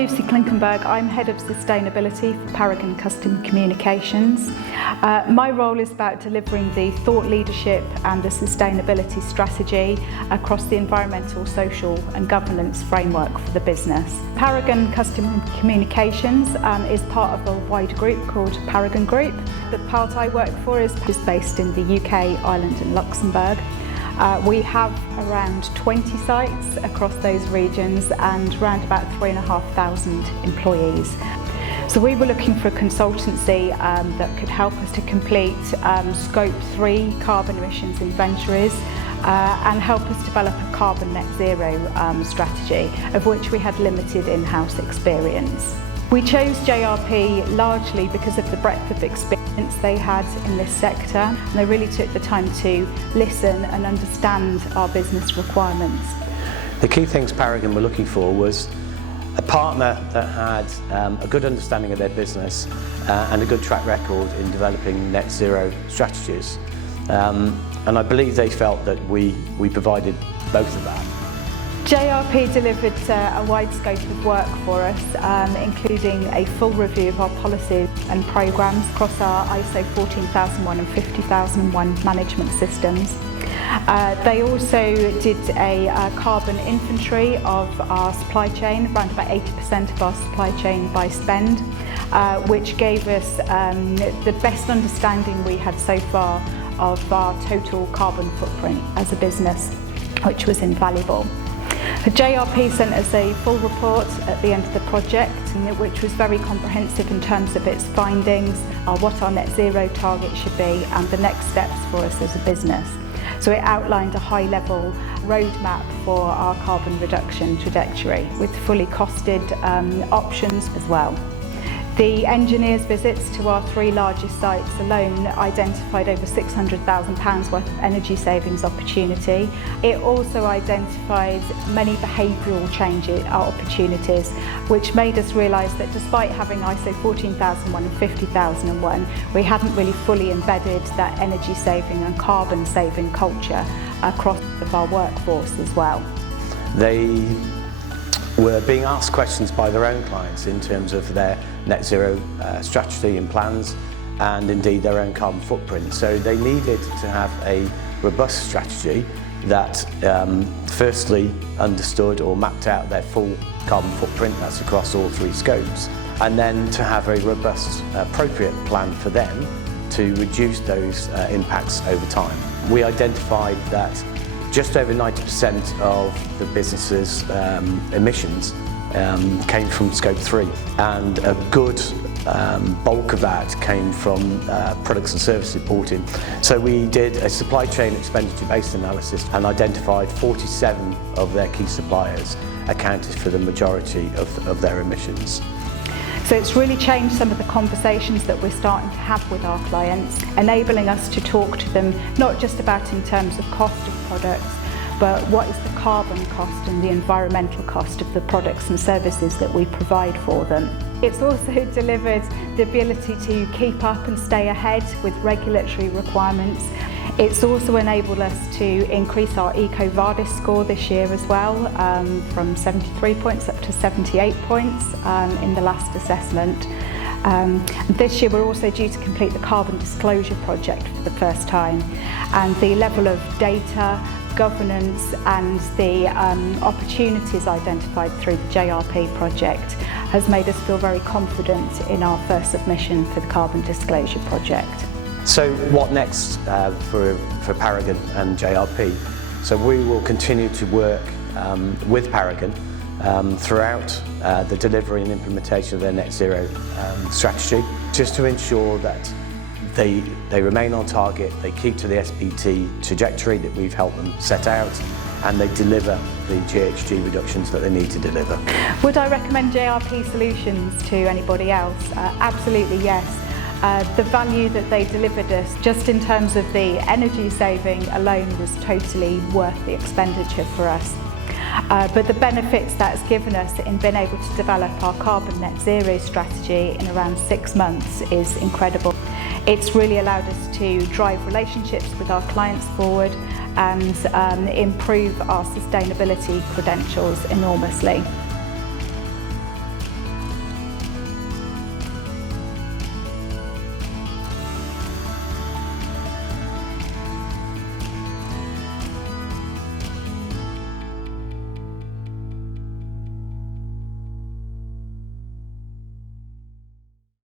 Lucy Klinkenberg. I'm Head of Sustainability for Paragon Custom Communications. My role is about delivering the thought leadership and the sustainability strategy across the environmental, social and governance framework for the business. Paragon Custom Communications is part of a wider group called Paragon Group. The part I work for is based in the UK, Ireland and Luxembourg. We have around 20 sites across those regions and around about 3,500 employees. So we were looking for a consultancy that could help us to complete Scope 3 carbon emissions inventories and help us develop a carbon net zero strategy, of which we had limited in-house experience. We chose JRP largely because of the breadth of experience they had in this sector, and they really took the time to listen and understand our business requirements. The key things Paragon were looking for was a partner that had a good understanding of their business and a good track record in developing net zero strategies. And I believe they felt that we provided both of that. JRP delivered a wide scope of work for us, including a full review of our policies and programmes across our ISO 14001 and 50001 management systems. They also did a carbon inventory of our supply chain, around about 80% of our supply chain by spend, which gave us the best understanding we had so far of our total carbon footprint as a business, which was invaluable. The JRP sent us a full report at the end of the project, which was very comprehensive in terms of its findings, what our net zero target should be and the next steps for us as a business. So it outlined a high-level roadmap for our carbon reduction trajectory with fully costed options as well. The engineers' visits to our 3 largest sites alone identified over £600,000 worth of energy savings opportunity. It also identified many behavioural change opportunities, which made us realise that despite having ISO 14001 and 50001, we hadn't really fully embedded that energy saving and carbon saving culture across our workforce as well. They were being asked questions by their own clients in terms of their net zero strategy and plans, and indeed their own carbon footprint. So they needed to have a robust strategy that firstly understood or mapped out their full carbon footprint, that's across all 3 scopes, and then to have a robust, appropriate plan for them to reduce those impacts over time. We identified that just over 90% of the business's emissions came from Scope 3, and a good bulk of that came from products and service reporting. So we did a supply chain expenditure-based analysis and identified 47 of their key suppliers accounted for the majority of their emissions. So it's really changed some of the conversations that we're starting to have with our clients, enabling us to talk to them not just about in terms of cost of products, but what is the carbon cost and the environmental cost of the products and services that we provide for them. It's also delivered the ability to keep up and stay ahead with regulatory requirements. It's also enabled us to increase our EcoVadis score this year as well, from 73 points up to 78 points in the last assessment. This year we're also due to complete the carbon disclosure project for the first time, and the level of data, governance and the opportunities identified through the JRP project has made us feel very confident in our first submission for the carbon disclosure project. So what next for Paragon and JRP? So we will continue to work with Paragon throughout the delivery and implementation of their net zero strategy, just to ensure that they remain on target, they keep to the SPT trajectory that we've helped them set out, and they deliver the GHG reductions that they need to deliver. Would I recommend JRP solutions to anybody else? Absolutely yes. The value that they delivered us, just in terms of the energy saving alone, was totally worth the expenditure for us. But the benefits that's given us in being able to develop our carbon net zero strategy in around 6 months is incredible. It's really allowed us to drive relationships with our clients forward and improve our sustainability credentials enormously.